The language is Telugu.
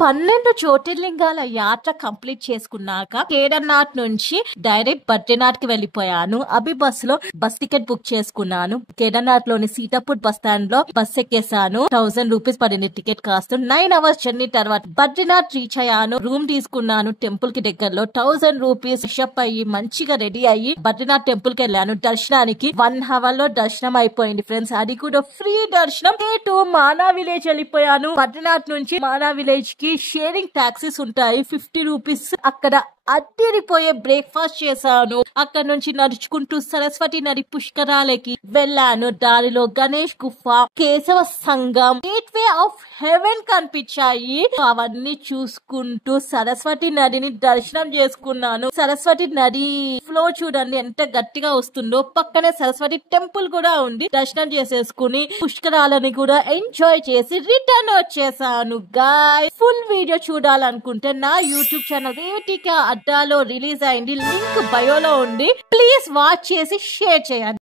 12 జ్యోతిర్లింగాల యాత్ర కంప్లీట్ చేసుకున్నాక కేదార్నాథ్ నుంచి డైరెక్ట్ బద్రీనాథ్ కి వెళ్ళిపోయాను. అభి బస్ లో బస్ టికెట్ బుక్ చేసుకున్నాను. కేదార్నాథ్ లోని సీతాపూర్ బస్ స్టాండ్ లో బస్ ఎక్కేసాను. 1000 రూపీస్ పడింది టికెట్ కాస్ట్. 9 అవర్స్ జర్నీ తర్వాత బద్రీనాథ్ రీచ్ అయ్యాను. రూమ్ తీసుకున్నాను టెంపుల్ కి దగ్గరలో. 1000 రూపీస్ షప్ అయ్యి మంచిగా రెడీ అయ్యి బద్రీనాథ్ టెంపుల్ కి వెళ్ళాను దర్శనానికి. 1 అవర్ లో దర్శనం అయిపోయింది ఫ్రెండ్స్. అది కూడా ఫ్రీ దర్శనం. మానా విలేజ్ వెళ్ళిపోయాను. బద్రీనాథ్ నుంచి మానా విలేజ్ కి షేరింగ్ టాక్సీస్ ఉంటాయి. 50 రూపీస్. అక్కడ అద్దరిపోయే బ్రేక్ఫాస్ట్ చేశాను. అక్కడ నుంచి నడుచుకుంటూ సరస్వతి నది పుష్కరాలకి వెళ్ళాను. దారిలో గణేష్ గుఫ, కేశవ సంఘం, గేట్వే ఆఫ్ హెవెన్ కనిపించాయి. అవన్నీ చూసుకుంటూ సరస్వతి నదిని దర్శనం చేసుకున్నాను. సరస్వతి నది ఫ్లో చూడండి ఎంత గట్టిగా వస్తుందో. పక్కనే సరస్వతి టెంపుల్ కూడా ఉంది. దర్శనం చేసేసుకుని పుష్కరాలని కూడా ఎంజాయ్ చేసి రిటర్న్ వచ్చేసాను. గాయ్స్, ఫుల్ వీడియో చూడాలనుకుంటే నా యూట్యూబ్ ఛానల్ రేవతిక అడ్డాలో రిలీజ్ అయింది. లింక్ బయోలో ఉంది. ప్లీజ్ వాచ్ చేసి షేర్ చేయండి.